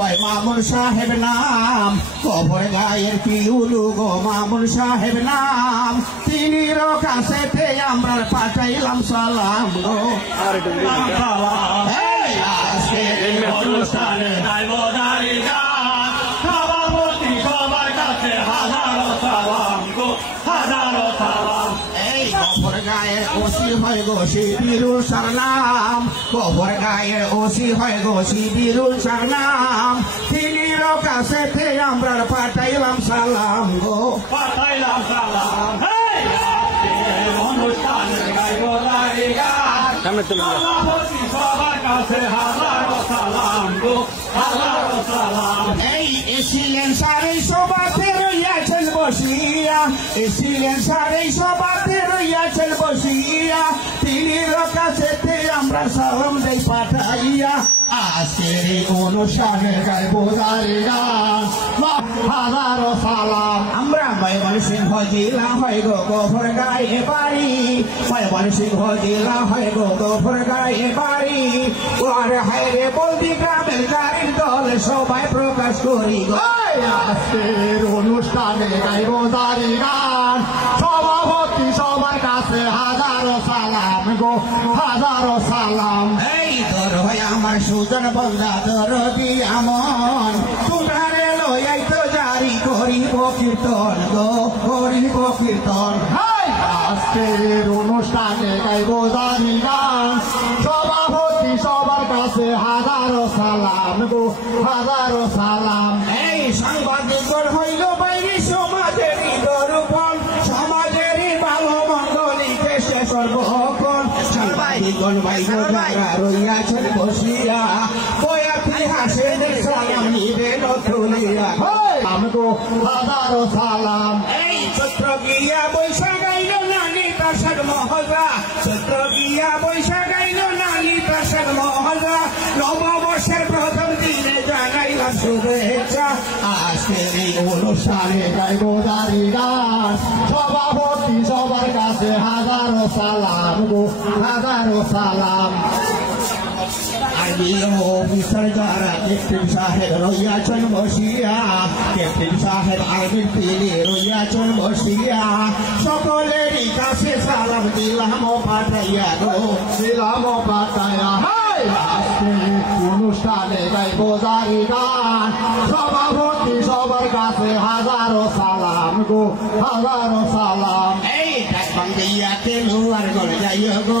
হয় মামুন সাহেব নাম, কবর গায়ের পিউলু গো মামুন সাহেব নাম, তিনির কাছেতে আমরা পাঠাইলাম সালাম গো। অনুষ্ঠানে দায়বদারি গান, সভাপতি সবার কাছে হাজারো সালাম গো, হাজারো সালাম। এই কবর গায়ের ওসি হয় গো শিবিরুল সালাম, কবর গায়ের ওসি হয় গো শিবিরুল সালাম, তিনির কাছেতে আমরা পাঠাইলাম সালাম গো, পাঠাইলাম সালাম। অনুষ্ঠানে দায়বদারি গান, সভাপতি সবার কাছে হাজারো সালাম গো, হাজারো সালাম। এই এসিলেন সারে সভাতে রইয়াছেন বসিয়া, এসিলেন সারে সভাতে রইয়াছেন বসিয়া, তিনির কাছেতে আমরা সালাম দেই পাঠাইয়া। আজকের এই অনুষ্ঠানে দায়বদারি গান, হাজারো সালাম। আমরা ময়মনসিংহ জেলা হয় গো কবর গায়ে বাড়ি, ময়মনসিংহ জেলা হয় গো কবর গায়ে বাড়ি, আর হায়রে বলদি গ্রামের গাড়ির দল সবাই প্রকাশ করি গো। আজকের অনুষ্ঠানে দায়বদারি গান, সভাপতি সবার কাছে হাজারো সালাম গো, হাজারো সালাম। এই তোর হয় আমার সুজন বন্ধা তোর দিয়ামন, তোমরা লইয়াই তো জারি করিব কীর্তন গো, করিব কীর্তন। আজকের অনুষ্ঠানে দায়বদারি গান, সভাপতি সবার কাছে হাজারো সালাম গো, হাজারো সালাম। এই সাংবাদিক হইল বাইরে সমাজেরই দর্পণ, সমাজেরই ভালো মন্দ লিখে সে সর্বক্ষণ। সাংবাদিকগণ বাইরে যারা রইয়াছেন বসিয়া, বয়াতি হাসেদের সালাম নিবেন তুলিয়া আমগো, হাজারো সালাম। এই চৈত্র গিয়া বৈশাখ গাইল নানি প্রাসাদ মহজা, চৈত্র গিয়া বৈশাখ গাইল নানি প্রাসাদ মহজা, নববর্ষের প্রথম দিনে জানাইলাম শুভেচ্ছা। আজকের এই অনুষ্ঠানে দায়বদারি গান, সভাপতি সবার কাছে হাজারো সালাম গো, হাজারো সালাম। আর্মির অফিসার যারা ক্যাপ্টেন সাহেব রইয়াছেন বসিয়া, ক্যাপ্টেন সাহেব আর্মির পিলে রইয়াছেন বসিয়া, সকলেরই কাছে সালাম দিলাম পাঠাইয়া গো, দিলাম পাঠাইয়া। আজকের অনুষ্ঠানে দায়বদারি গান, সভাপতি সবার কাছে হাজারো সালাম গো, হাজারো সালাম। এই ডাক বাংলাতে লোয়ার গড় যাইও গো।